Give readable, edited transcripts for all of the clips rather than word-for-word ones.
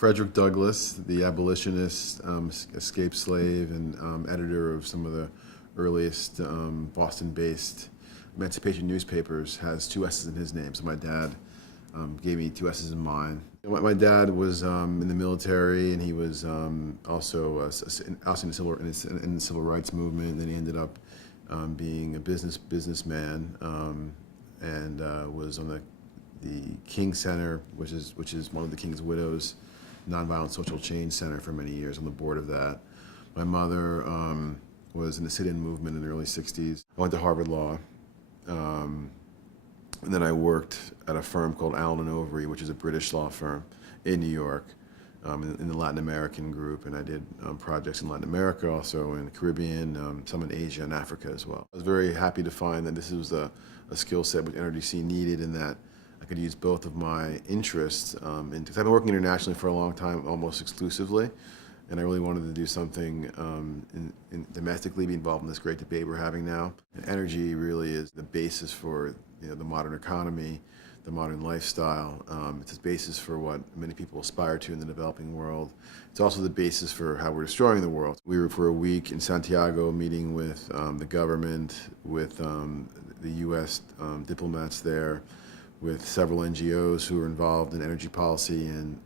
Frederick Douglass, the abolitionist, escaped slave, and editor of some of the earliest Boston-based emancipation newspapers, has two S's in his name. So my dad gave me two S's in mine. My dad was in the military, and he was also in the civil rights movement. Then he ended up being a businessman, and was on the King Center, which is one of the King's Widows Nonviolent Social Change Center, for many years, on the board of that. My mother was in the sit-in movement in the early 60s. I went to Harvard Law. And then I worked at a firm called Allen & Overy, which is a British law firm in New York, in the Latin American group. And I did projects in Latin America, also in the Caribbean, some in Asia and Africa as well. I was very happy to find that this was a skill set which NRDC needed, and that I could use both of my interests. Because I've been working internationally for a long time, almost exclusively. And I really wanted to do something domestically, be involved in this great debate we're having now. And energy really is the basis for the modern economy, the modern lifestyle. It's the basis for what many people aspire to in the developing world. It's also the basis for how we're destroying the world. We were for a week in Santiago meeting with the government, with the U.S. Diplomats there, with several NGOs who are involved in energy policy, and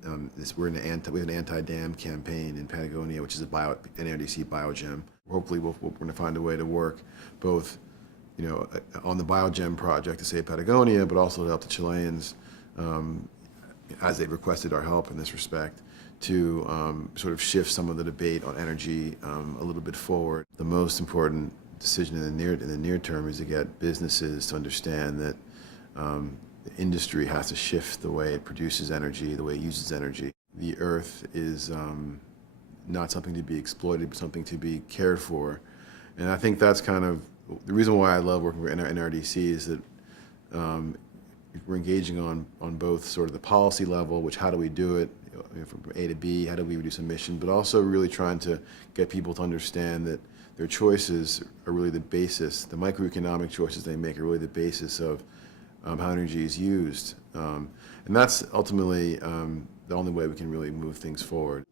we have an anti-dam campaign in Patagonia, which is a NRDC biogem. Hopefully we're going to find a way to work both on the biogem project to save Patagonia, but also to help the Chileans, as they've requested our help in this respect, to sort of shift some of the debate on energy a little bit forward. The most important decision in the near term is to get businesses to understand that the industry has to shift the way it produces energy, the way it uses energy. The earth is not something to be exploited, but something to be cared for. And I think that's kind of the reason why I love working for NRDC, is that we're engaging on both sort of the policy level, which how do we do it, from A to B, how do we reduce emission, but also really trying to get people to understand that their choices are really the basis, the microeconomic choices they make are really the basis of how energy is used. And that's ultimately the only way we can really move things forward.